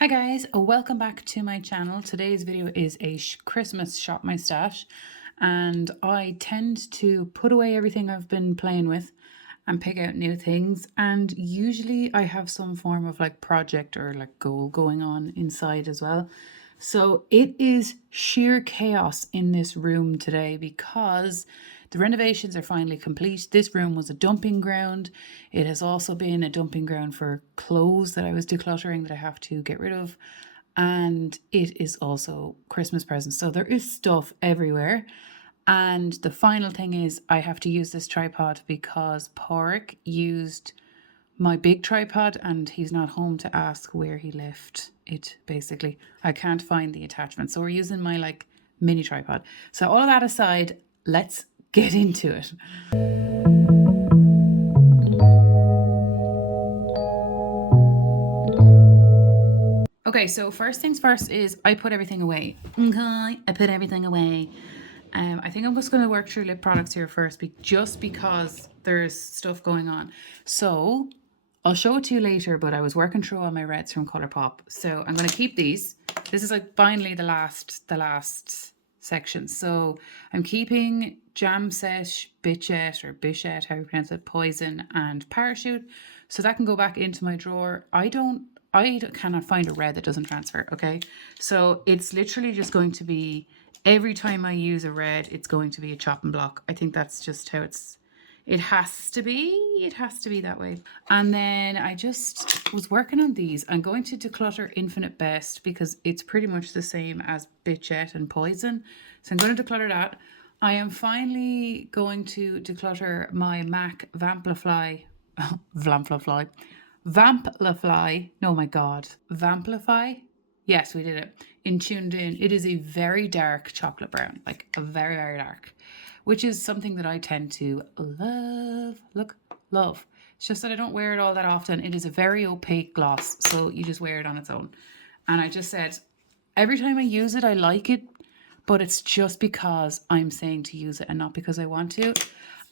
Hi guys, welcome back to my channel. Today's video is a Christmas shop my stash, and I tend to put away everything I've been playing with and pick out new things, and usually I have some form of like project or like goal going on inside as well. So it is sheer chaos in this room today because the renovations are finally complete. This room was a dumping ground. It has also been a dumping ground for clothes that I was decluttering that I have to get rid of. And it is also Christmas presents. So there is stuff everywhere. And the final thing is I have to use this tripod because Porrick used my big tripod and he's not home to ask where he left it. Basically, I can't find the attachment, so we're using my like mini tripod. So all of that aside, let's get into it. Okay, so first things first is I put everything away. Okay, I put everything away. I think I'm just going to work through lip products here first, just because there's stuff going on. So I'll show it to you later, but I was working through all my reds from Colourpop. So I'm going to keep these. This is like finally the last section. So I'm keeping Jam Sesh, Bichette, however you pronounce it, Poison, and Parachute. So that can go back into my drawer. I cannot find a red that doesn't transfer, okay? So it's literally just going to be, every time I use a red, it's going to be a chopping block. I think that's just how it has to be that way. And then I just was working on these. I'm going to declutter Infinite Best because it's pretty much the same as Bichette and Poison. So I'm going to declutter that. I am finally going to declutter my MAC Vamplify. No, my God. Vamplify? Yes, we did it. In Tuned In. It is a very dark chocolate brown. Like a very, very dark. Which is something that I tend to love. It's just that I don't wear it all that often. It is a very opaque gloss, so you just wear it on its own. And I just said, every time I use it, I like it, but it's just because I'm saying to use it and not because I want to.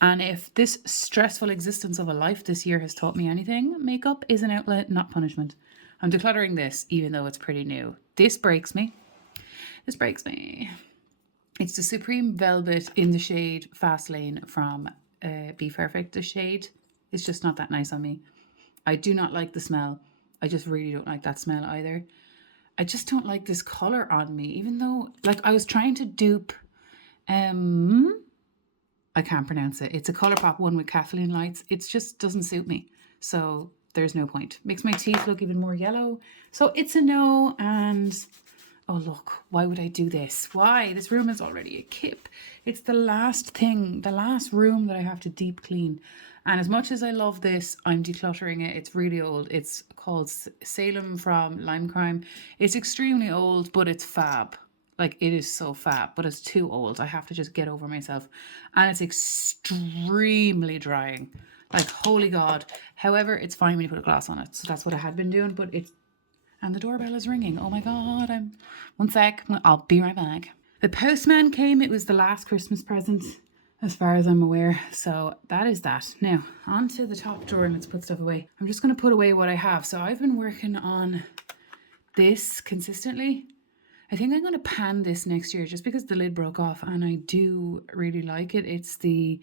And if this stressful existence of a life this year has taught me anything, makeup is an outlet, not punishment. I'm decluttering this, even though it's pretty new. This breaks me. It's the Supreme Velvet in the shade Fast Lane from Be Perfect. The shade is just not that nice on me. I do not like the smell. I just really don't like that smell either. I just don't like this color on me, even though, like, I was trying to dupe, I can't pronounce it. It's a Colourpop one with Kathleen lights. It just doesn't suit me. So there's no point. Makes my teeth look even more yellow. So it's a no. And oh, look, why would I do this? Why? This room is already a kip. It's the last room that I have to deep clean. And as much as I love this, I'm decluttering it. It's really old. It's called Salem from Lime Crime. It's extremely old, but it's fab. Like, it is so fab, but it's too old. I have to just get over myself. And it's extremely drying. Like, holy God. However, it's fine when you put a glass on it. So that's what I had been doing, but it's... And the doorbell is ringing. Oh my God, one sec, I'll be right back. The postman came. It was the last Christmas present, as far as I'm aware. So that is that. Now, on to the top drawer, and let's put stuff away. I'm just going to put away what I have. So I've been working on this consistently. I think I'm going to pan this next year just because the lid broke off, and I do really like it. It's the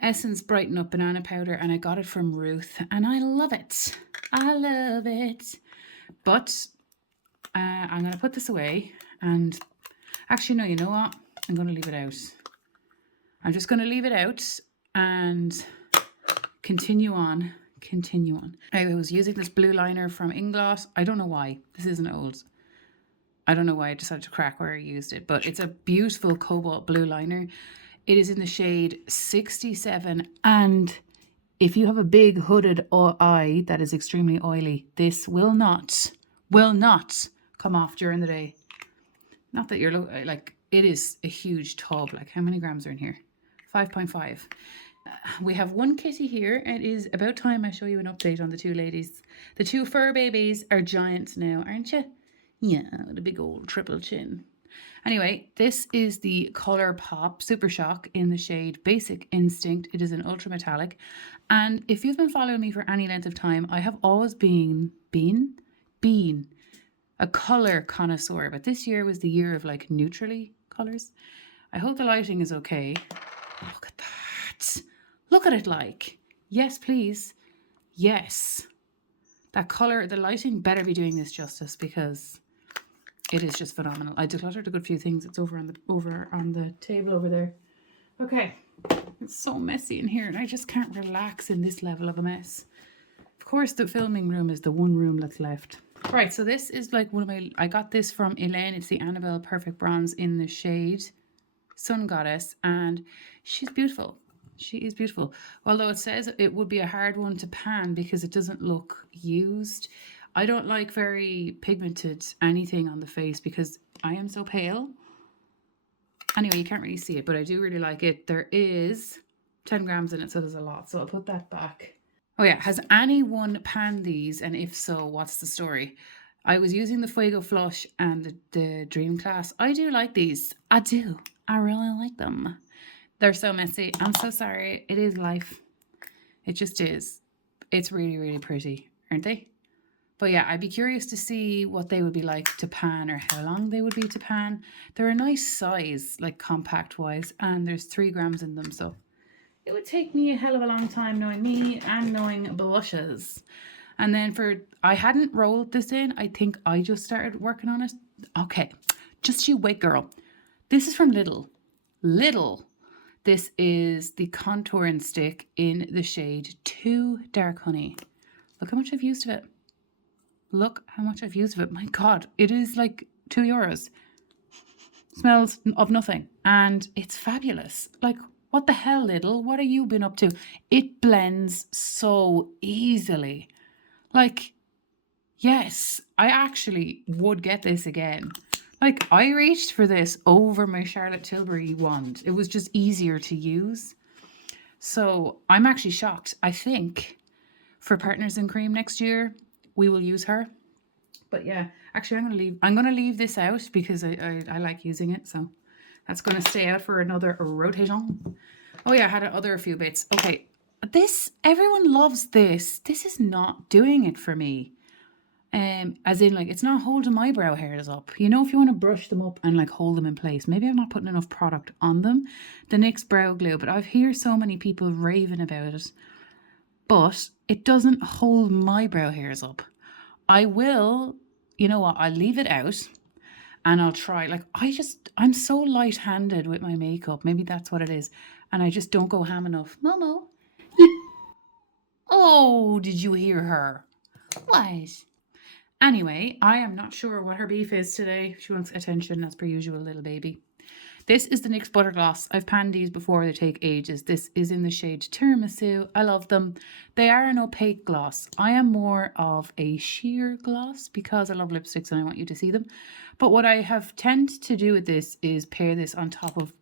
Essence Brighten Up Banana Powder, and I got it from Ruth, and I love it. I love it. But I'm going to put this away, and actually, no, you know what? I'm going to leave it out. I'm just going to leave it out and continue on. I was using this blue liner from Inglot. I don't know why. This isn't old. I don't know why I decided to crack where I used it, but it's a beautiful cobalt blue liner. It is in the shade 67, and if you have a big hooded eye that is extremely oily, this will not come off during the day. Not that you're like, it is a huge tub. Like, how many grams are in here? 5.5. We have one kitty here. It is about time I show you an update on the two ladies. The two fur babies are giants now, aren't you? Yeah, with a big old triple chin. Anyway, this is the Colourpop Super Shock in the shade Basic Instinct. It is an ultra metallic. And if you've been following me for any length of time, I have always been a colour connoisseur, but this year was the year of like neutrally colours. I hope the lighting is okay. Look at that. Look at it like. Yes, please. Yes. That colour, the lighting better be doing this justice because it is just phenomenal. I decluttered a good few things. It's over on the table over there. Okay. It's so messy in here and I just can't relax in this level of a mess. Of course, the filming room is the one room that's left. Right, so this is like one of my... I got this from Hélène. It's the Annabelle Perfect Bronze in the shade Sun Goddess. And she's beautiful. She is beautiful. Although it says it would be a hard one to pan because it doesn't look used. I don't like very pigmented anything on the face because I am so pale. Anyway, you can't really see it, but I do really like it. There is 10 grams in it, so there's a lot. So I'll put that back. Oh yeah, has anyone panned these? And if so, what's the story? I was using the Fuego Flush and the Dream Class. I do like these. I do. I really like them. They're so messy. I'm so sorry. It is life. It just is. It's really, really pretty, aren't they? But yeah, I'd be curious to see what they would be like to pan or how long they would be to pan. They're a nice size, like compact wise, and there's 3 grams in them. So it would take me a hell of a long time knowing me and knowing blushes. And then I hadn't rolled this in. I think I just started working on it. Okay, just you wait, girl. This is from Lidl. Lidl. This is the contouring stick in the shade 2 Dark Honey. Look how much I've used of it. Look how much I've used of it. My God, it is like €2. Smells of nothing. And it's fabulous. Like, what the hell, Lidl? What have you been up to? It blends so easily. Like, yes, I actually would get this again. Like, I reached for this over my Charlotte Tilbury wand. It was just easier to use. So I'm actually shocked. I think for Partners in Cream next year, we will use her. But yeah, actually I'm gonna leave this out because I like using it. So that's gonna stay out for another rotation. Oh yeah, I had a few bits. Okay, this, everyone loves this. This is not doing it for me. As in, like, it's not holding my brow hairs up. You know, if you want to brush them up and like hold them in place, maybe I'm not putting enough product on them. The NYX Brow Glue, but I've heard so many people raving about it. But it doesn't hold my brow hairs up. I will, you know what, I'll leave it out and I'll try. Like, I'm so light-handed with my makeup. Maybe that's what it is. And I just don't go ham enough. Momo. Oh, did you hear her? What? Anyway, I am not sure what her beef is today. She wants attention as per usual, little baby. This is the NYX Butter Gloss. I've panned these before. They take ages. This is in the shade Tiramisu. I love them. They are an opaque gloss. I am more of a sheer gloss because I love lipsticks and I want you to see them. But what I have tend to do with this is pair this on top of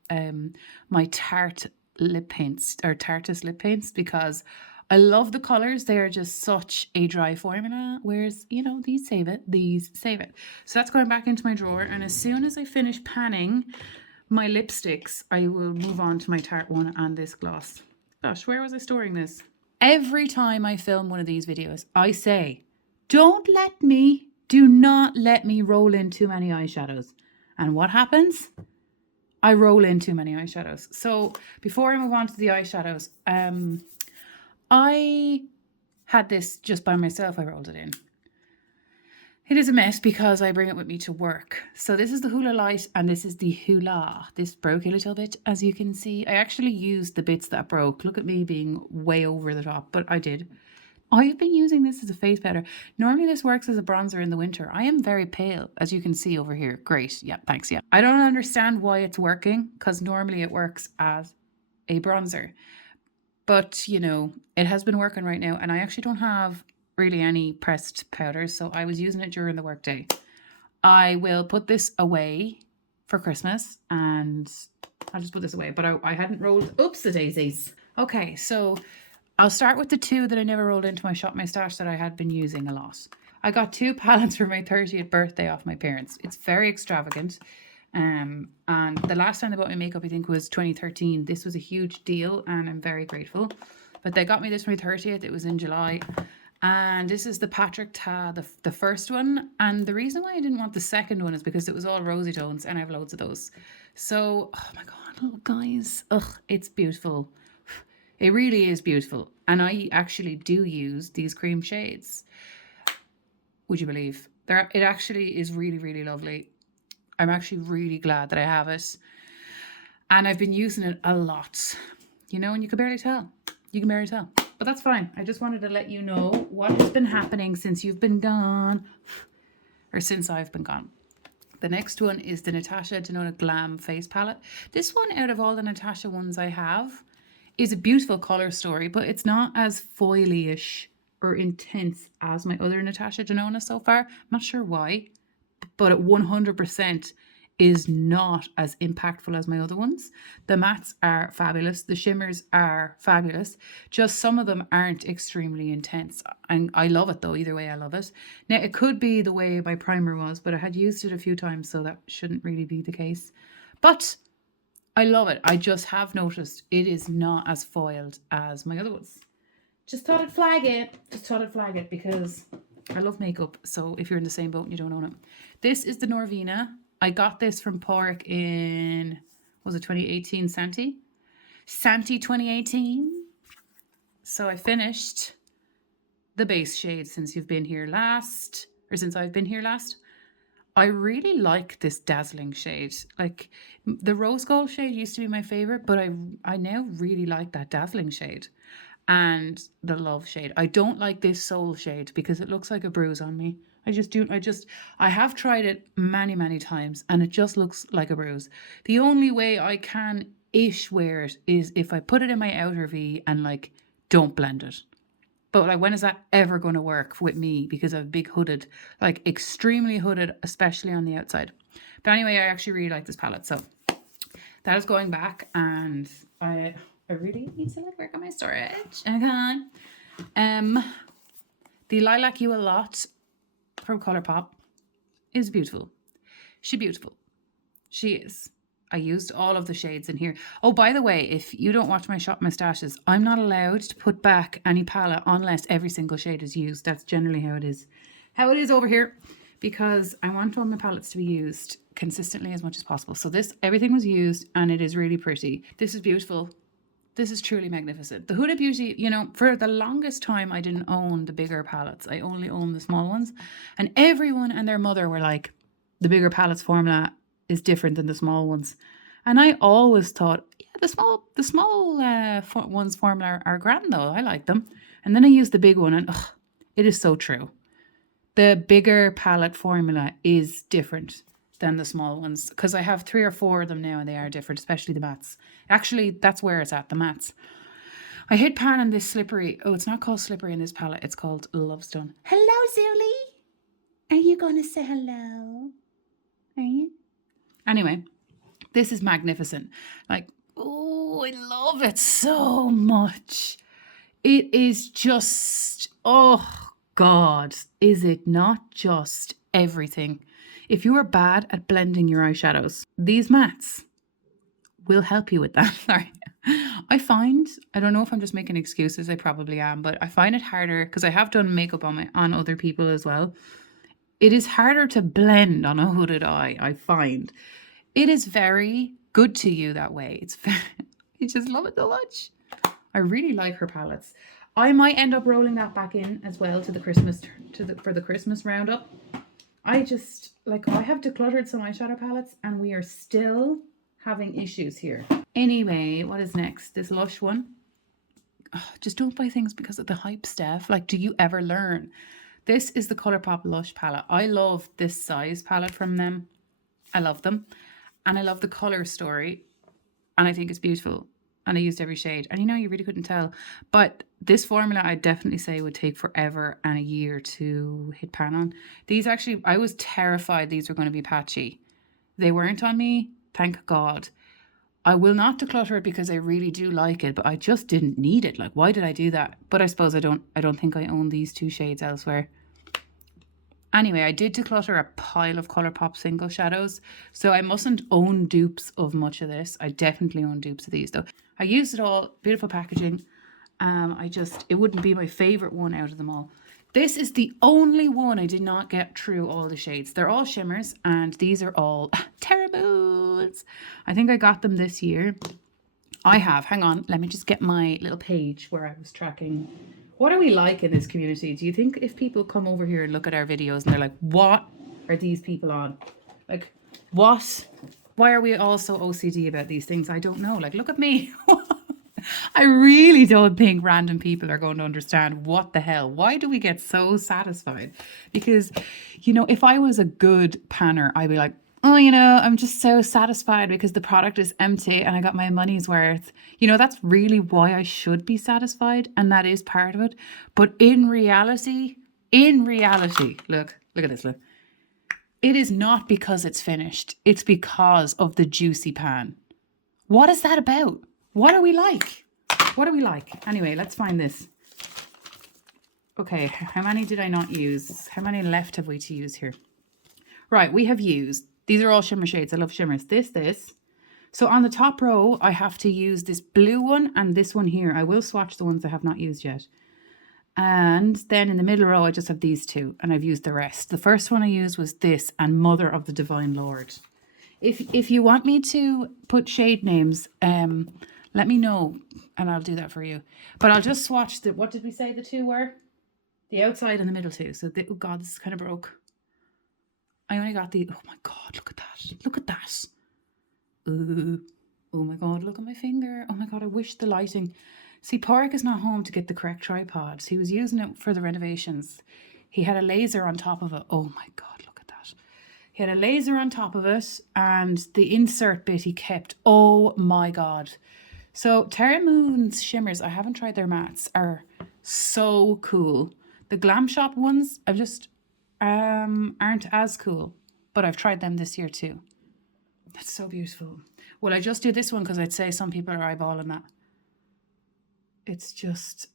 my Tarte lip paints or Tarte's lip paints because I love the colours. They are just such a dry formula, whereas, you know, these save it. These save it. So that's going back into my drawer. And as soon as I finish panning my lipsticks, I will move on to my Tarte one and this gloss. Gosh, where was I storing this? Every time I film one of these videos, I say, do not let me roll in too many eyeshadows. And what happens? I roll in too many eyeshadows. So before I move on to the eyeshadows, I had this just by myself. I rolled it in. It is a mess because I bring it with me to work. So this is the Hoola Light and this is the Hoola. This broke a little bit, as you can see. I actually used the bits that broke. Look at me being way over the top, but I did. I've been using this as a face powder. Normally this works as a bronzer in the winter. I am very pale, as you can see over here. Great. Yeah, thanks. Yeah. I don't understand why it's working because normally it works as a bronzer. But, you know, it has been working right now and I actually don't have really any pressed powders, so I was using it during the workday. I will put this away for Christmas and I'll just put this away, but I hadn't rolled. Oops, the daisies. Okay, so I'll start with the 2 that I never rolled into my Shop My Stash that I had been using a lot. I got 2 palettes for my 30th birthday off my parents. It's very extravagant. And the last time they bought me makeup, I think, was 2013. This was a huge deal and I'm very grateful. But they got me this for my 30th. It was in July. And this is the Patrick Ta, the first one. And the reason why I didn't want the second one is because it was all rosy tones and I have loads of those. So, oh my God, look, guys. Ugh, it's beautiful. It really is beautiful. And I actually do use these cream shades. Would you believe? It actually is really, really lovely. I'm actually really glad that I have it. And I've been using it a lot. You know, and you can barely tell. You can barely tell. But that's fine. I just wanted to let you know what has been happening since you've been gone. Or since I've been gone. The next one is the Natasha Denona GLAM face palette. This one, out of all the Natasha ones I have, is a beautiful color story, but it's not as foily-ish or intense as my other Natasha Denona so far. I'm not sure why, but it 100% is not as impactful as my other ones. The mattes are fabulous. The shimmers are fabulous. Just some of them aren't extremely intense. And I love it though. Either way, I love it. Now, it could be the way my primer was, but I had used it a few times, so that shouldn't really be the case. But I love it. I just have noticed it is not as foiled as my other ones. Just thought I'd flag it. Just thought I'd flag it because I love makeup. So if you're in the same boat and you don't own it. This is the Norvina. I got this from Pork in, was it 2018 Santi? Santi 2018. So I finished the base shade since you've been here last, or since I've been here last. I really like this dazzling shade. Like the rose gold shade used to be my favorite, but I now really like that dazzling shade and the love shade. I don't like this soul shade because it looks like a bruise on me. I have tried it many times and it just looks like a bruise. The only way I can ish wear it is if I put it in my outer V and like don't blend it. But like, when is that ever going to work with me? Because I've big hooded, like extremely hooded, especially on the outside. But anyway, I actually really like this palette. So that is going back, and I really need to like work on my storage. Okay. The Lilac You A Lot from Colourpop is beautiful. She's beautiful. She is. I used all of the shades in here. Oh, by the way, if you don't watch my shop Moustaches, I'm not allowed to put back any palette unless every single shade is used. That's generally how it is. How it is over here, because I want all my palettes to be used consistently as much as possible. So this, everything was used and it is really pretty. This is beautiful. This is truly magnificent. The Huda Beauty, you know, for the longest time, I didn't own the bigger palettes. I only owned the small ones. And everyone and their mother were like, the bigger palettes formula is different than the small ones. And I always thought, yeah, the small ones formula are grand though. I like them. And then I used the big one and it is so true. The bigger palette formula is different than the small ones, because I have 3 or 4 of them now and they are different, especially the mattes. Actually, that's where it's at, the mattes. I hit pan on this slippery. Oh, it's not called slippery in this palette. It's called Lovestone. Hello, Zuli. Are you going to say hello? Are you? Anyway, this is magnificent. Like, oh, I love it so much. It is just, oh God, is it not just everything? If you are bad at blending your eyeshadows, these mattes will help you with that. Sorry. I don't know if I'm just making excuses, I probably am, but I find it harder because I have done makeup on other people as well. It is harder to blend on a hooded eye, I find. It is very good to you that way. I just love it so much. I really like her palettes. I might end up rolling that back in as well to the Christmas, for the Christmas roundup. I just, like, I have decluttered some eyeshadow palettes and we are still having issues here. Anyway, what is next? This Lush one. Oh, just don't buy things because of the hype, Steph. Like, do you ever learn? This is the Colourpop Lush palette. I love this size palette from them. I love them. And I love the color story. And I think it's beautiful. And I used every shade. And you know, you really couldn't tell. But this formula, I definitely say would take forever and a year to hit pan on. These actually, I was terrified these were going to be patchy. They weren't on me, thank God. I will not declutter it because I really do like it, but I just didn't need it. Like, why did I do that? But I suppose I don't think I own these 2 shades elsewhere. Anyway, I did declutter a pile of Colourpop single shadows, so I mustn't own dupes of much of this. I definitely own dupes of these though. I used it all, beautiful packaging. It wouldn't be my favorite one out of them all. This is the only one I did not get through all the shades. They're all shimmers, and these are all Terra Moods. I think I got them this year. I have. Hang on. Let me just get my little page where I was tracking. What are we like in this community? Do you think if people come over here and look at our videos and they're like, what are these people on? Like, what? Why are we all so OCD about these things? I don't know. Like, look at me. I really don't think random people are going to understand what the hell. Why do we get so satisfied? Because, you know, if I was a good panner, I'd be like, oh, you know, I'm just so satisfied because the product is empty and I got my money's worth. You know, that's really why I should be satisfied, and that is part of it. But in reality, look at this, look. It is not because it's finished. It's because of the juicy pan. What is that about? What are we like? What are we like? Anyway, let's find this. Okay, how many did I not use? How many left have we to use here? Right, we have used, these are all shimmer shades. I love shimmers. This. So on the top row, I have to use this blue one and this one here. I will swatch the ones I have not used yet. And then in the middle row, I just have these two, and I've used the rest. The first one I used was this and Mother of the Divine Lord. If you want me to put shade names, let me know and I'll do that for you. But I'll just swatch the, what did we say the two were? The outside and the middle two. So, oh God, this is kind of broke. I only got the, oh my God, look at that. Look at that. Oh my God, look at my finger. Oh my God, I wish the lighting. See, Porrick is not home to get the correct tripod. He was using it for the renovations. He had a laser on top of it. Oh my God, look at that. He had a laser on top of it, and the insert bit he kept. Oh my God. So Terra Moon's shimmers, I haven't tried their mattes, are so cool. The Glam Shop ones, I've just aren't as cool, but I've tried them this year too. That's so beautiful. Well, I just do this one because I'd say some people are eyeballing that. It's just,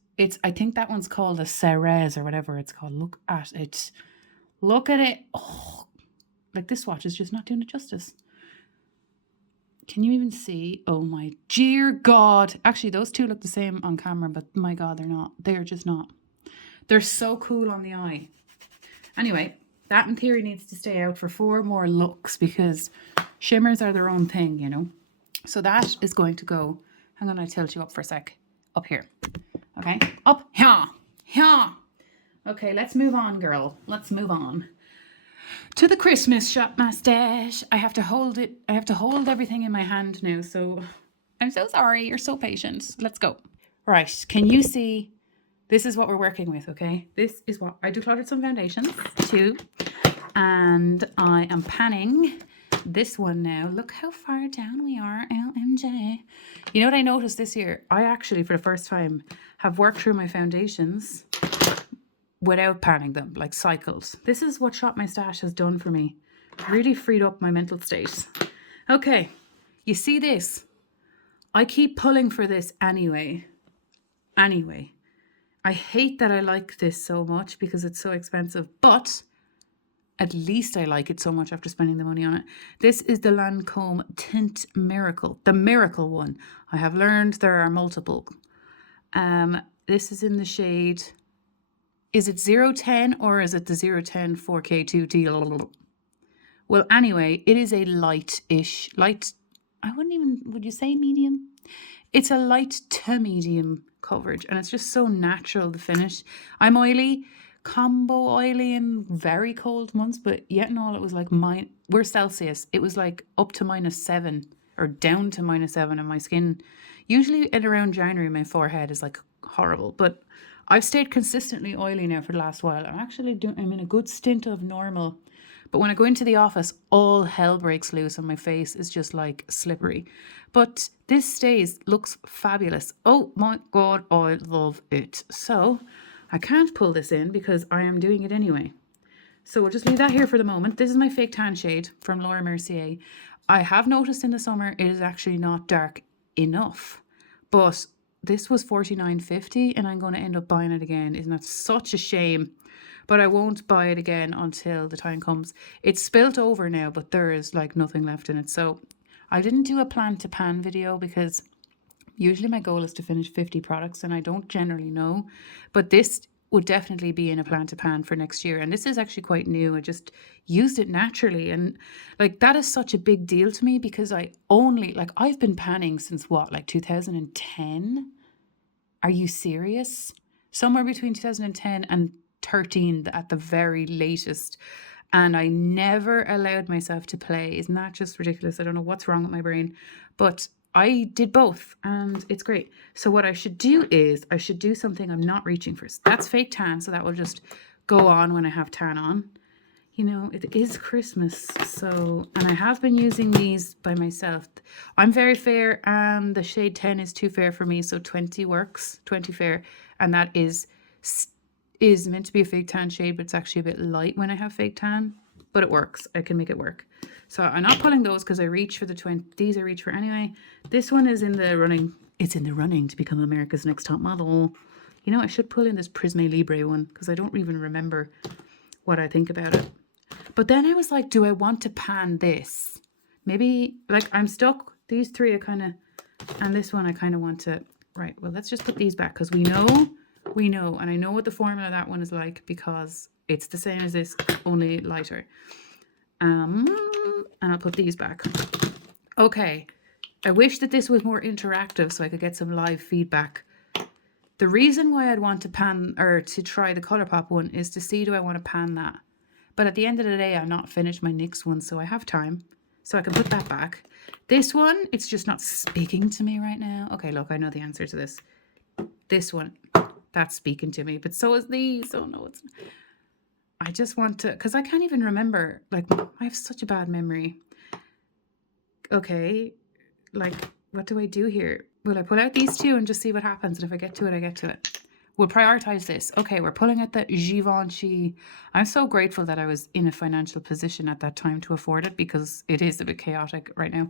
I think that one's called a Ceres or whatever it's called. Look at it. Look at it. Oh, like this swatch is just not doing it justice. Can you even see? Oh my dear God. Actually, those two look the same on camera, but my God, they're not. They're just not. They're so cool on the eye. Anyway, that in theory needs to stay out for 4 more looks because shimmers are their own thing, you know. So that is going to go, hang on, I'll tilt you up for a sec. Up here. Okay, up here. Here. Okay, let's move on, girl. Let's move on to the Christmas shop mustache. I have to hold it. I have to hold everything in my hand now. So I'm so sorry. You're so patient. Let's go. Right. Can you see? This is what we're working with. Okay. This is what I decluttered some foundations too. And I am panning this one now. Look how far down we are. LMJ. You know what I noticed this year? I actually, for the first time, have worked through my foundations without panning them, like cycles. This is what Shop My Stash has done for me. Really freed up my mental state. Okay, you see this? I keep pulling for this anyway. I hate that I like this so much because it's so expensive, but at least I like it so much after spending the money on it. This is the Lancome Tint Miracle, the Miracle one. I have learned there are multiple. This is in the shade, is it 010 or is it the 010 4K2T? Well, anyway, it is a light-ish, would you say medium? It's a light to medium coverage, and it's just so natural, the finish. I'm oily, combo oily in very cold months, but yet and all it was like we're Celsius. It was like up to -7 or down to -7, and my skin, usually at around January, my forehead is like horrible, but I've stayed consistently oily now for the last while. I'm in a good stint of normal, but when I go into the office, all hell breaks loose and my face is just like slippery. But this looks fabulous. Oh my God, I love it. So I can't pull this in because I am doing it anyway. So we'll just leave that here for the moment. This is my fake tan shade from Laura Mercier. I have noticed in the summer it is actually not dark enough, but this was $49.50 and I'm going to end up buying it again. Isn't that such a shame? But I won't buy it again until the time comes. It's spilt over now, but there is like nothing left in it. So I didn't do a plan to pan video because usually my goal is to finish 50 products and I don't generally know. But this would definitely be in a plan to pan for next year. And this is actually quite new. I just used it naturally. And like, that is such a big deal to me because I've been panning since what, like 2010? Are you serious? Somewhere between 2010 and 13 at the very latest. And I never allowed myself to play. Isn't that just ridiculous? I don't know what's wrong with my brain, but I did both and it's great. So what I should do is I should do something I'm not reaching for. That's fake tan. So that will just go on when I have tan on. You know, it is Christmas. So, and I have been using these by myself. I'm very fair and the shade 10 is too fair for me. So 20 works, 20 fair. And that is meant to be a fake tan shade, but it's actually a bit light when I have fake tan, but it works. I can make it work. So I'm not pulling those because I reach for the 20. These I reach for anyway. This one is in the running. It's in the running to become America's Next Top Model. You know, I should pull in this Prisme Libre one because I don't even remember what I think about it. But then I was like, do I want to pan this? Maybe, like, I'm stuck. These three I kind of, and this one I kind of want to, right, well, let's just put these back because we know, and I know what the formula of that one is like because it's the same as this, only lighter. And I'll put these back. Okay, I wish that this was more interactive so I could get some live feedback. The reason why I'd want to pan, or to try the ColourPop one, is to see, do I want to pan that? But at the end of the day, I'm not finished my NYX one, so I have time. So I can put that back. This one, it's just not speaking to me right now. Okay, look, I know the answer to this. This one, that's speaking to me, but so is these. Oh no, it's... I just want to, because I can't even remember. Like, I have such a bad memory. Okay, like, what do I do here? Will I pull out these two and just see what happens? And if I get to it, I get to it. We'll prioritize this. Okay, we're pulling out the Givenchy. I'm so grateful that I was in a financial position at that time to afford it because it is a bit chaotic right now.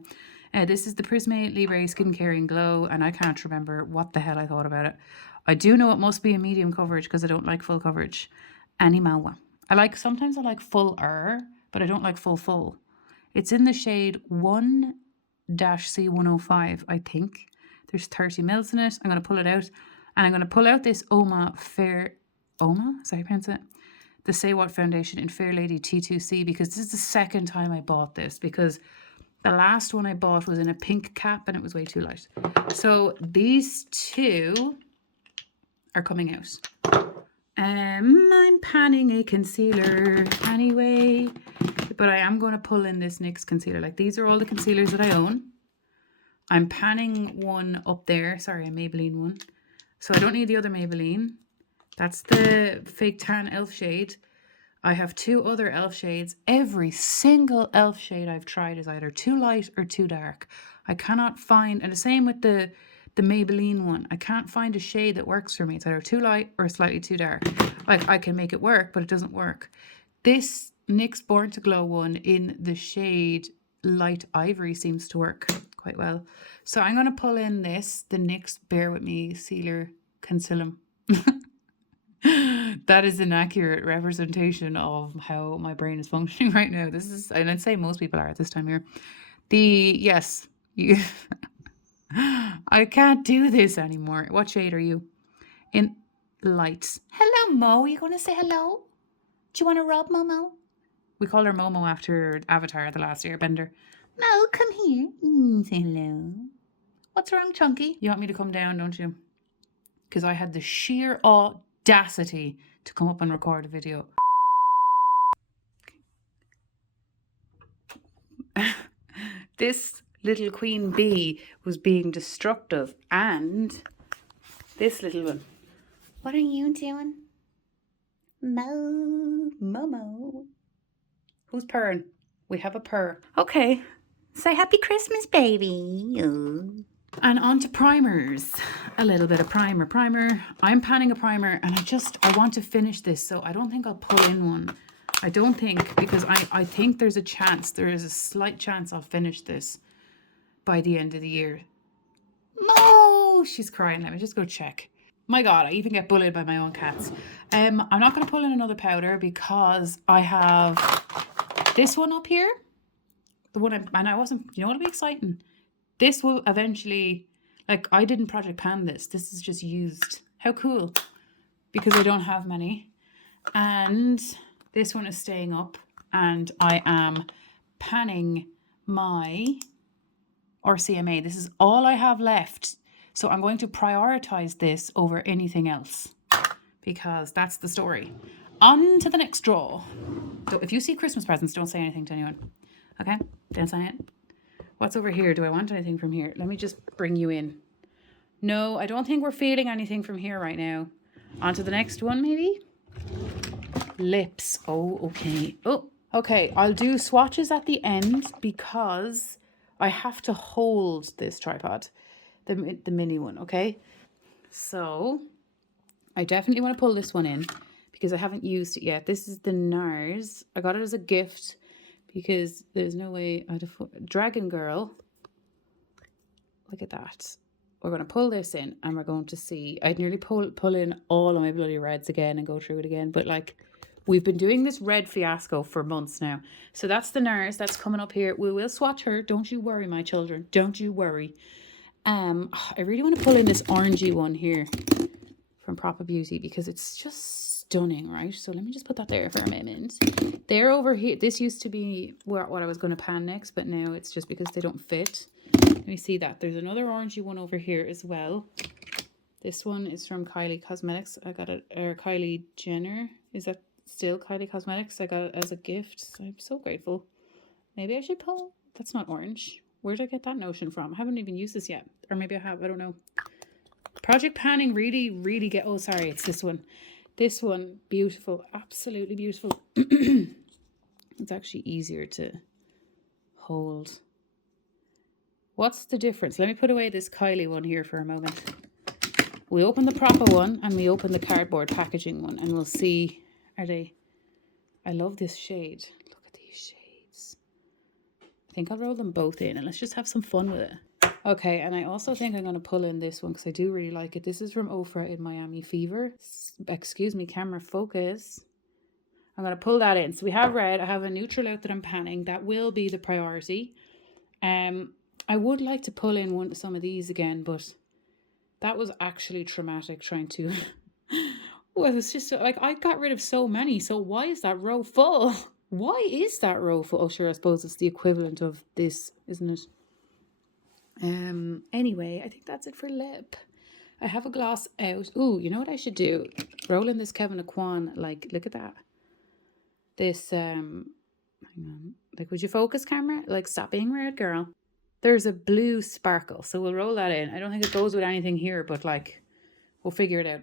This is the Prisme Libre Skincare and Glow, and I can't remember what the hell I thought about it. I do know it must be a medium coverage because I don't like full coverage. Animal. Sometimes I like fuller, but I don't like full. It's in the shade 1-C105, I think. There's 30 mils in it. I'm going to pull it out. And I'm going to pull out this Oma, is that how you pronounce it? The Say What foundation in Fair Lady T2C, because this is the second time I bought this, because the last one I bought was in a pink cap and it was way too light. So these two are coming out. I'm panning a concealer anyway, but I am going to pull in this NYX concealer. Like, these are all the concealers that I own. I'm panning one up there. Sorry, a Maybelline one. So I don't need the other Maybelline. That's the fake tan elf shade. I have two other elf shades. Every single elf shade I've tried is either too light or too dark. I cannot find, and the same with the Maybelline one. I can't find a shade that works for me. It's either too light or slightly too dark. Like, I can make it work, but it doesn't work. This NYX Born to Glow one in the shade Light Ivory seems to work quite well. So I'm going to pull in this, the NYX Bear With Me Sealer Concealer. That is an accurate representation of how my brain is functioning right now. This is, and I'd say most people are at this time here. Yes, you... I can't do this anymore. What shade are you? In lights. Hello, Mo. Are you going to say hello? Do you want to rub, Momo? We call her Momo after Avatar, The Last Airbender. Mo, come here. Say hello. What's wrong, Chunky? You want me to come down, don't you? Because I had the sheer audacity to come up and record a video. This little queen bee was being destructive, and this little one. What are you doing? Momo. Who's purring? We have a purr. Okay. Say happy Christmas, baby. Oh. And on to primers. A little bit of primer. I'm panning a primer, and I want to finish this, so I don't think I'll pull in one. I don't think, because I think there is a slight chance I'll finish this by the end of the year. Mo! She's crying. Let me just go check. My God, I even get bullied by my own cats. I'm not going to pull in another powder because I have this one up here. The one I wasn't, you know what'll be exciting? This will eventually, like, I didn't project pan this. This is just used. How cool. because I don't have many. And this one is staying up, and I am panning my RCMA. This is all I have left. So I'm going to prioritize this over anything else because that's the story. On to the next drawer. So if you see Christmas presents, don't say anything to anyone. Okay? Don't say it. What's over here? Do I want anything from here? Let me just bring you in. No, I don't think we're feeling anything from here right now. On to the next one, maybe? Lips. Oh, okay. Oh, okay. I'll do swatches at the end because I have to hold this tripod, the mini one, okay? So I definitely want to pull this one in because I haven't used it yet. This is the NARS. I got it as a gift because there's no way I'd afford Dragon Girl. Look at that. We're going to pull this in and we're going to see. I'd nearly pull in all of my bloody reds again and go through it again. But like, we've been doing this red fiasco for months now. So that's the NARS that's coming up here. We will swatch her. Don't you worry, my children. Don't you worry. I really want to pull in this orangey one here from Proper Beauty because it's just stunning, right? So let me just put that there for a moment. They're over here. This used to be what I was going to pan next, but now it's just because they don't fit. Let me see that. There's another orangey one over here as well. This one is from Kylie Cosmetics. I got it, or Kylie Jenner. Is that still Kylie Cosmetics? I got it as a gift. So I'm so grateful. Maybe I should pull. That's not orange. Where did I get that notion from? I haven't even used this yet. Or maybe I have. I don't know. Project panning really get... Oh, sorry. It's this one. This one. Beautiful. Absolutely beautiful. It's actually easier to hold. What's the difference? Let me put away this Kylie one here for a moment. We open the proper one and we open the cardboard packaging one and we'll see, are they... I love this shade. Look at these shades. I think I'll roll them both in and let's just have some fun with it. Okay, and I also think I'm going to pull in this one because I do really like it. This is from Ofra in Miami Fever. Excuse me, camera focus. I'm going to pull that in. So we have red. I have a neutral out that I'm panning. That will be the priority. I would like to pull in some of these again, but that was actually traumatic trying to... Well, it's just like I got rid of so many. So why is that row full? Why is that row full? Oh, sure, I suppose it's the equivalent of this, isn't it? Anyway, I think that's it for lip. I have a gloss out. Ooh, you know what I should do? Roll in this Kevin Aquan. Like, look at that. This, hang on. Like, would you focus, camera? Like, stop being weird, girl. There's a blue sparkle, so we'll roll that in. I don't think it goes with anything here, but like, we'll figure it out.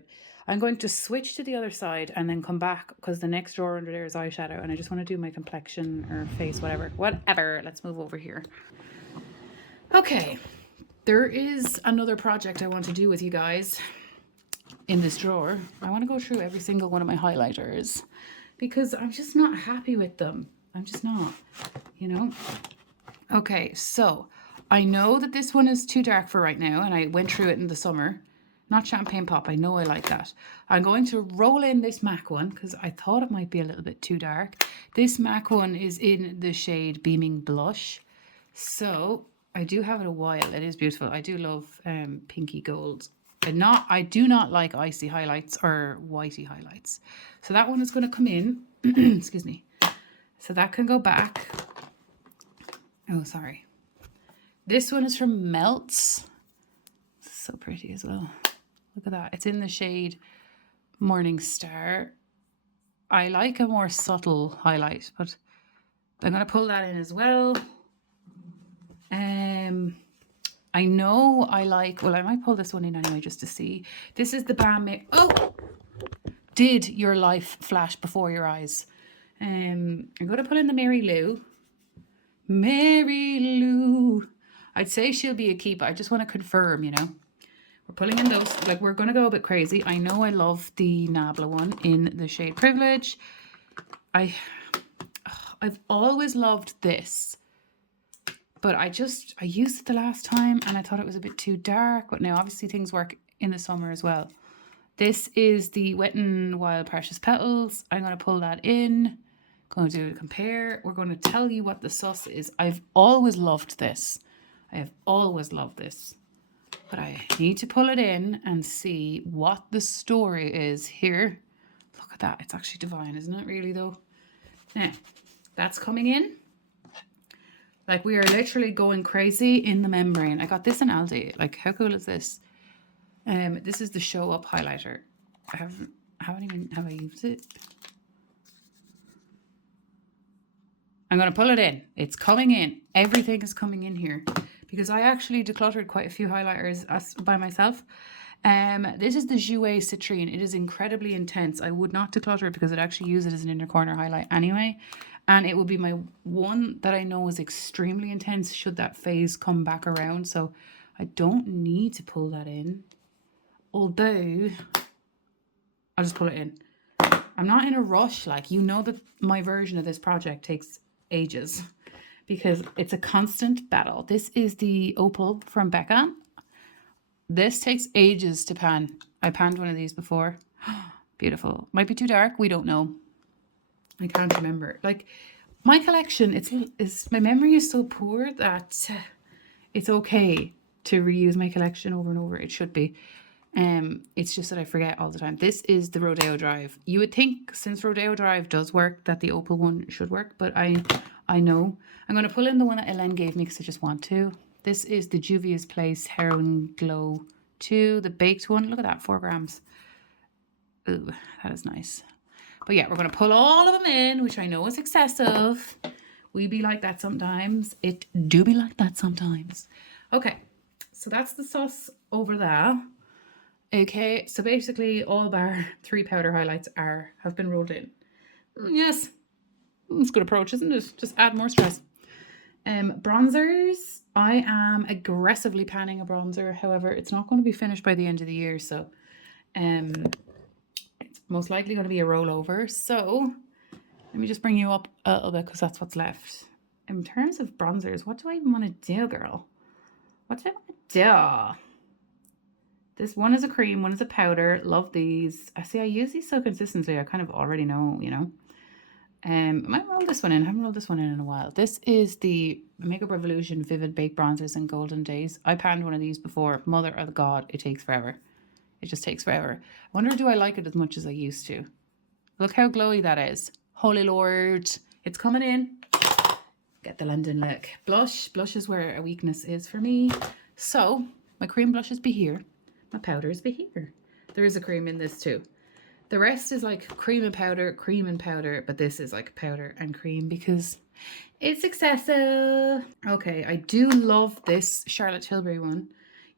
I'm going to switch to the other side and then come back because the next drawer under there is eyeshadow and I just want to do my complexion or face, whatever. Let's move over here. Okay, there is another project I want to do with you guys in this drawer. I want to go through every single one of my highlighters because I'm just not happy with them. I'm just not, you know. Okay, so I know that this one is too dark for right now and I went through it in the summer. Not Champagne Pop, I know I like that. I'm going to roll in this MAC one because I thought it might be a little bit too dark. This MAC one is in the shade Beaming Blush. So I do have it a while. It is beautiful. I do love pinky gold. I do not like icy highlights or whitey highlights. So that one is going to come in. Excuse me. So that can go back. Oh, sorry. This one is from Melts. So pretty as well. Look at that. It's in the shade Morning Star. I like a more subtle highlight, but I'm going to pull that in as well. I know I like... Well, I might pull this one in anyway just to see. This is the Balm... Oh! Did your life flash before your eyes? I'm going to put in the Mary Lou. Mary Lou. I'd say she'll be a keeper. I just want to confirm, you know. We're pulling in those, like we're going to go a bit crazy. I know I love the Nabla one in the shade Privilege. I've always loved this, but I used it the last time and I thought it was a bit too dark, but now obviously things work in the summer as well. This is the Wet n Wild Precious Petals. I'm going to pull that in. Going to do a compare. We're going to tell you what the sus is. I've always loved this. I have always loved this. But I need to pull it in and see what the story is here. Look at that. It's actually divine, isn't it? Really, though. Now, that's coming in. Like, we are literally going crazy in the membrane. I got this in Aldi. Like, how cool is this? This is the Show Up highlighter. Have I used it? I'm going to pull it in. It's coming in. Everything is coming in here. Because I actually decluttered quite a few highlighters by myself. This is the Jouer Citrine. It is incredibly intense. I would not declutter it because I'd actually use it as an inner corner highlight anyway. And it would be my one that I know is extremely intense should that phase come back around. So I don't need to pull that in. Although, I'll just pull it in. I'm not in a rush. Like, you know that my version of this project takes ages. Because it's a constant battle. This is the Opal from Becca. This takes ages to pan. I panned one of these before. Beautiful. Might be too dark. We don't know. I can't remember. Like, my collection, it's my memory is so poor that it's okay to reuse my collection over and over. It should be. It's just that I forget all the time. This is the Rodeo Drive. You would think since Rodeo Drive does work that the Opal one should work, but I know. I'm going to pull in the one that Hélène gave me because I just want to. This is the Juvia's Place Heroin Glow 2, the baked one. Look at that, 4 grams. Ooh, that is nice. But yeah, we're going to pull all of them in, which I know is excessive. We be like that sometimes. It do be like that sometimes. Okay, so that's the sauce over there. Okay, so basically all bar 3 powder highlights have been rolled in. Yes, it's a good approach, isn't it? Just add more stress. Bronzers, I am aggressively panning a bronzer. However, it's not going to be finished by the end of the year, so it's most likely going to be a rollover. So let me just bring you up a little bit because that's what's left. In terms of bronzers, what do I even want to do, girl? What do I want to do? This one is a cream, one is a powder. Love these. I see I use these so consistently. I kind of already know, you know. I might roll this one in. I haven't rolled this one in a while. This is the Makeup Revolution Vivid Baked Bronzers in Golden Days. I panned one of these before. Mother of God, it takes forever. It just takes forever. I wonder, do I like it as much as I used to? Look how glowy that is. Holy Lord. It's coming in. Get the London look. Blush. Blush is where a weakness is for me. So, my cream blushes be here. My powders be here. There is a cream in this too. The rest is like cream and powder, but this is like powder and cream because it's excessive. Okay, I do love this Charlotte Tilbury one.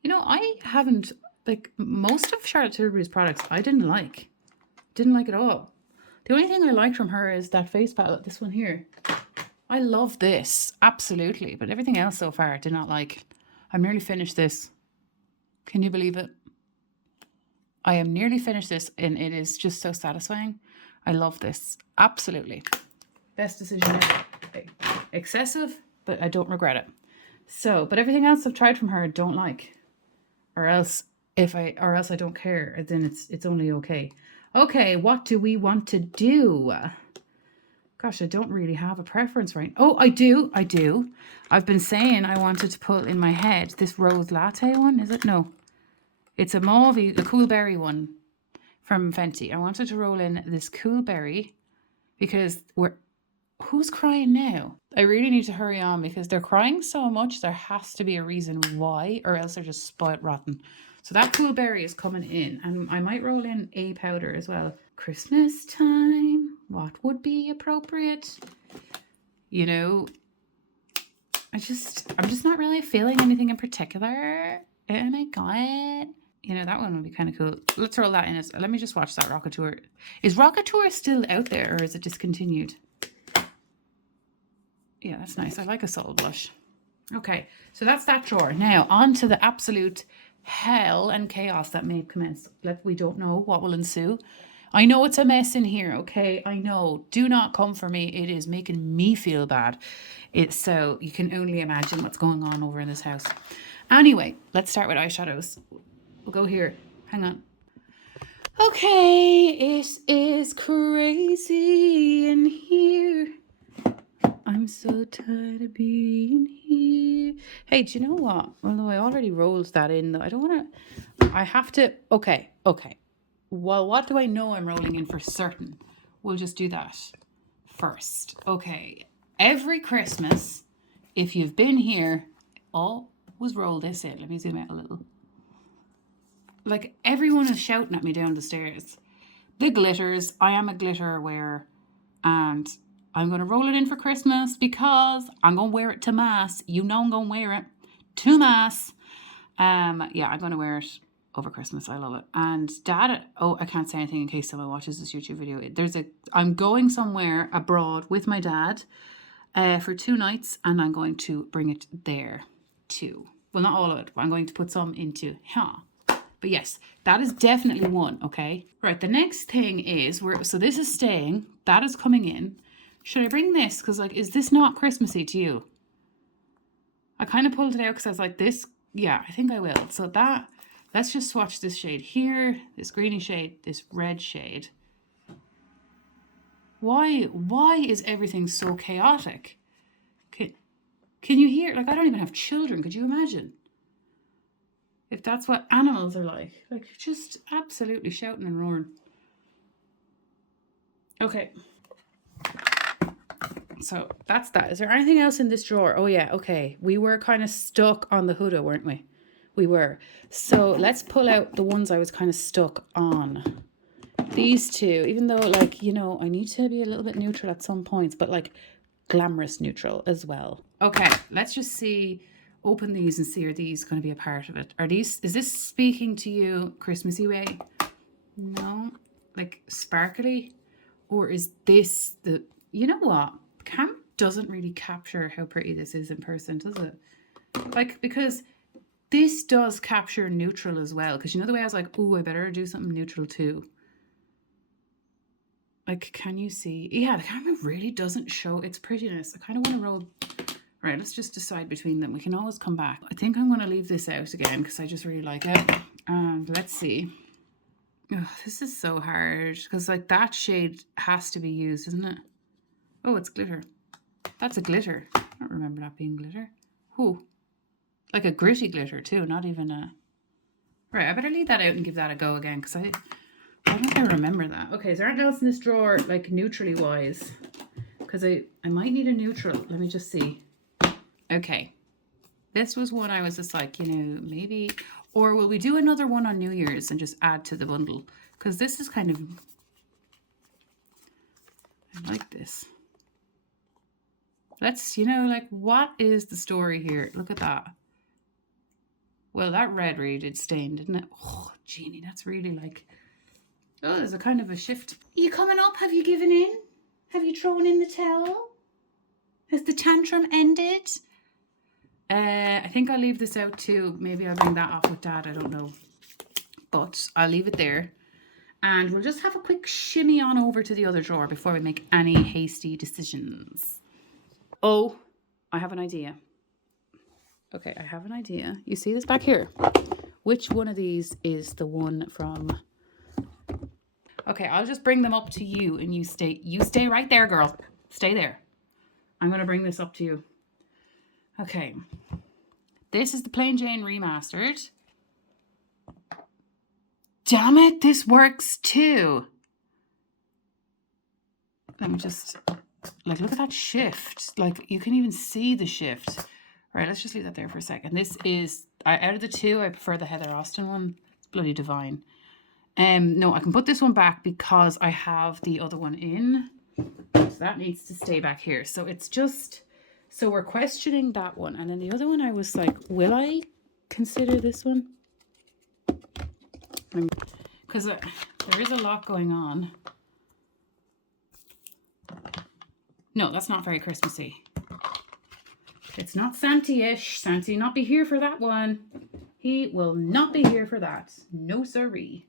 You know, I haven't, like, most of Charlotte Tilbury's products I didn't like. Didn't like at all. The only thing I liked from her is that face palette, this one here. I love this, absolutely, but everything else so far I did not like. I'm nearly finished this. Can you believe it? I am nearly finished this and it is just so satisfying. I love this. Absolutely. Best decision ever. Excessive, but I don't regret it. So, but everything else I've tried from her I don't like. Or else I don't care. Then it's only okay. Okay, what do we want to do? Gosh, I don't really have a preference right. Oh, I do. I've been saying I wanted to put in my head this rose latte one. Is it? No. It's a mauve, the cool berry one from Fenty. I wanted to roll in this cool berry because who's crying now? I really need to hurry on because they're crying so much. There has to be a reason why, or else they're just spoiled rotten. So that cool berry is coming in, and I might roll in a powder as well. Christmas time, what would be appropriate? You know, I'm just not really feeling anything in particular. Oh my God. You know, that one would be kind of cool. Let's roll that in. Let me just watch that Rocket Tour. Is Rocket Tour still out there or is it discontinued? Yeah, that's nice. I like a subtle blush. Okay, so that's that drawer. Now, on to the absolute hell and chaos that may commence. We don't know what will ensue. I know it's a mess in here, okay? I know. Do not come for me. It is making me feel bad. So you can only imagine what's going on over in this house. Anyway, let's start with eyeshadows. We'll go here. Hang on. Okay, it is crazy in here. I'm so tired of being here. Hey, do you know what? Although I already rolled that in, though, I don't want to. I have to. Okay. Well, what do I know I'm rolling in for certain? We'll just do that first. Okay. Every Christmas, if you've been here, always roll this in. Let me zoom out a little. Like, everyone is shouting at me down the stairs. The glitters. I am a glitter wearer. And I'm going to roll it in for Christmas because I'm going to wear it to Mass. You know I'm going to wear it to Mass. Yeah, I'm going to wear it over Christmas. I love it. And Dad, I can't say anything in case someone watches this YouTube video. I'm going somewhere abroad with my dad for 2 nights, and I'm going to bring it there too. Well, not all of it, but I'm going to put some into here. But yes, that is definitely one, okay? Right, the next thing is, so this is staying, that is coming in. Should I bring this? Because, like, is this not Christmassy to you? I kind of pulled it out because I was like, this, yeah, I think I will. So that, let's just swatch this shade here, this greeny shade, this red shade. Why is everything so chaotic? Can you hear, like, I don't even have children, could you imagine? If that's what animals are like just absolutely shouting and roaring. Okay. So that's that. Is there anything else in this drawer? Oh yeah, okay. We were kind of stuck on the Huda, weren't we? We were. So let's pull out the ones I was kind of stuck on. These two, even though, like, you know, I need to be a little bit neutral at some points, but like glamorous neutral as well. Okay, let's just see. Open these and see, are these going to be a part of it? Is this speaking to you Christmassy way? No, like sparkly? Or is this you know what? Camera doesn't really capture how pretty this is in person, does it? Like, because this does capture neutral as well. Because you know the way I was like, oh, I better do something neutral too. Like, can you see? Yeah, the camera really doesn't show its prettiness. I kind of want to roll. Right, let's just decide between them. We can always come back. I think I'm going to leave this out again because I just really like it. And let's see. Oh, this is so hard because, like, that shade has to be used, isn't it? Oh, it's glitter. That's a glitter. I don't remember that being glitter. Ooh, like a gritty glitter too, not even a... Right, I better leave that out and give that a go again because why don't I remember that? Okay, is there anything else in this drawer, like, neutrally wise? Because I might need a neutral. Let me just see. Okay, this was one I was just like, you know, maybe, or will we do another one on New Year's and just add to the bundle? Because this is kind of, I like this. Let's, you know, like, what is the story here? Look at that. Well, that red really did stain, didn't it? Oh, Jeannie, that's really like, oh, there's a kind of a shift. Are you coming up? Have you given in? Have you thrown in the towel? Has the tantrum ended? I think I'll leave this out too. Maybe I'll bring that off with Dad. I don't know. But I'll leave it there. And we'll just have a quick shimmy on over to the other drawer before we make any hasty decisions. Oh, I have an idea. Okay, I have an idea. You see this back here? Which one of these is the one from... Okay, I'll just bring them up to you and you stay right there, girl. Stay there. I'm going to bring this up to you. Okay, this is the Plain Jane Remastered. Damn it, this works too. Let me just, like, look at that shift. Like, you can even see the shift. All right, let's just leave that there for a second. This is, out of the two, I prefer the Heather Austin one. It's bloody divine. No, I can put this one back because I have the other one in. So that needs to stay back here. So it's just... So we're questioning that one. And then the other one, I was like, will I consider this one? Because there is a lot going on. No, that's not very Christmassy. It's not Santa-ish. Santa will not be here for that one. He will not be here for that. No siree.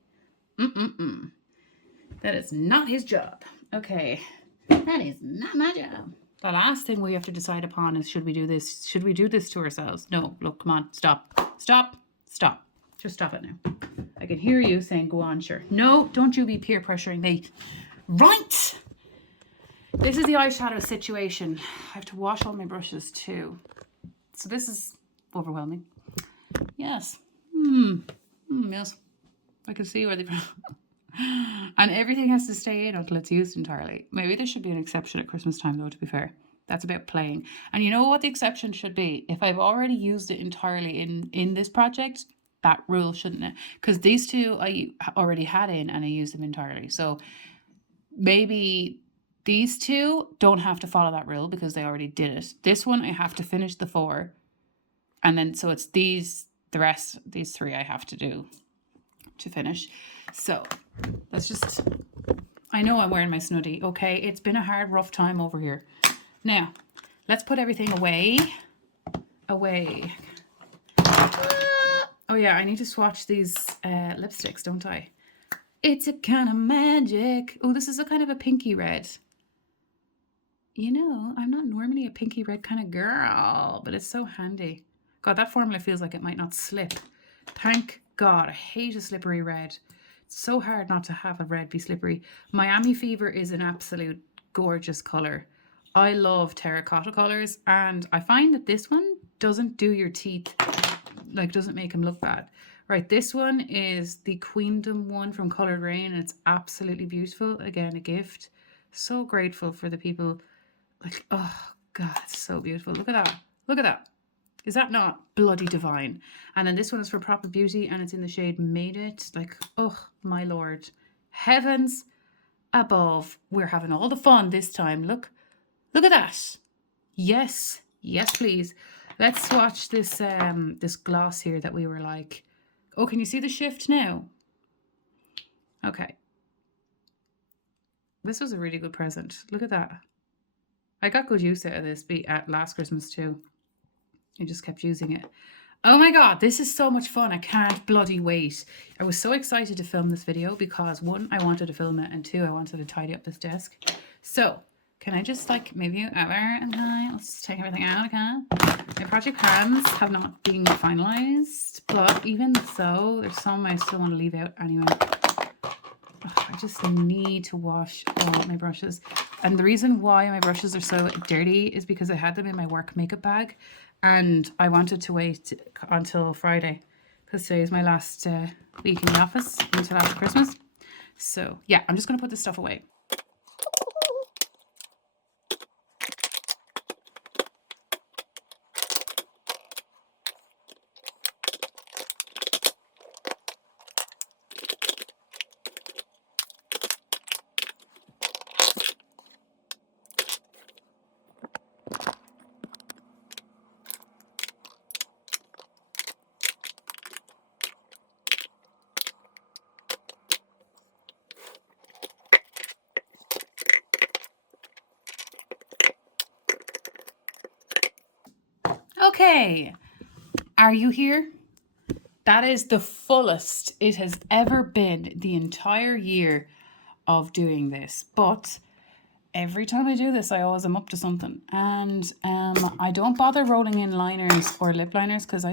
That is not his job. Okay. That is not my job. The last thing we have to decide upon is, should we do this? Should we do this to ourselves? No, look, come on, stop. Stop. Stop. Just stop it now. I can hear you saying, go on, sure. No, don't you be peer pressuring me. Right. This is the eyeshadow situation. I have to wash all my brushes too. So this is overwhelming. Yes. Yes. I can see where they've... And everything has to stay in until it's used entirely. Maybe there should be an exception at Christmas time though, to be fair. That's about playing. And you know what the exception should be? If I've already used it entirely in this project, that rule shouldn't it? Because these two I already had in and I used them entirely. So maybe these two don't have to follow that rule because they already did it. This one I have to finish the 4. And then so it's these 3 I have to do to finish. So let's just, I know I'm wearing my snuddy. Okay, it's been a hard, rough time over here. Now, let's put everything away. Oh yeah, I need to swatch these lipsticks, don't I? It's a kind of magic. Oh, this is a kind of a pinky red. You know, I'm not normally a pinky red kind of girl, but it's so handy. God, that formula feels like it might not slip. Thank God. I hate a slippery red. It's so hard not to have a red be slippery. Miami Fever is an absolute gorgeous color. I love terracotta colors, and I find that this one doesn't do your teeth, like doesn't make them look bad. Right, this one is the Queendom one from Colored Rain, and it's absolutely beautiful. Again, a gift. So grateful for the people. Like, oh God, it's so beautiful. Look at that. Look at that. Is that not bloody divine? And then this one is for Proper Beauty, and it's in the shade Made It. Like, oh my Lord. Heavens above. We're having all the fun this time. Look at that. Yes. Yes, please. Let's swatch this this gloss here that we were like. Oh, can you see the shift now? Okay. This was a really good present. Look at that. I got good use out of this at last Christmas too. I just kept using it. Oh my God, this is so much fun. I can't bloody wait. I was so excited to film this video because 1, I wanted to film it, and 2, I wanted to tidy up this desk. So, can I just like move you over and let's just take everything out again? My project plans have not been finalized, but even so, there's some I still want to leave out anyway. I just need to wash all my brushes. And the reason why my brushes are so dirty is because I had them in my work makeup bag, and I wanted to wait until Friday because today is my last week in the office until after Christmas. So yeah, I'm just going to put this stuff away. Okay, are you here? That is the fullest it has ever been the entire year of doing this. But every time I do this, I always am up to something. And I don't bother rolling in liners or lip liners because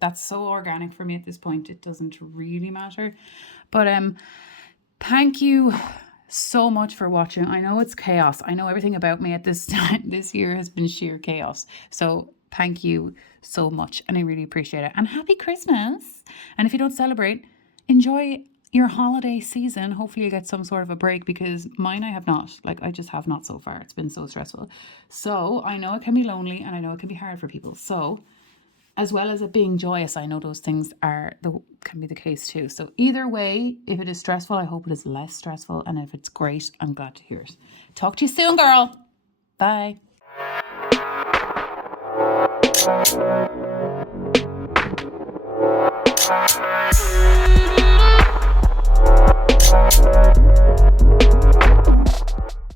that's so organic for me at this point. It doesn't really matter. But thank you so much for watching. I know it's chaos. I know everything about me at this time this year has been sheer chaos. So thank you so much, and I really appreciate it. And happy Christmas. And if you don't celebrate, enjoy your holiday season. Hopefully you get some sort of a break, because mine I have not. Like, I just have not so far. It's been so stressful. So I know it can be lonely, and I know it can be hard for people. So as well as it being joyous, I know those things can be the case too. So either way, if it is stressful, I hope it is less stressful. And if it's great, I'm glad to hear it. Talk to you soon, girl. Bye. Thank you.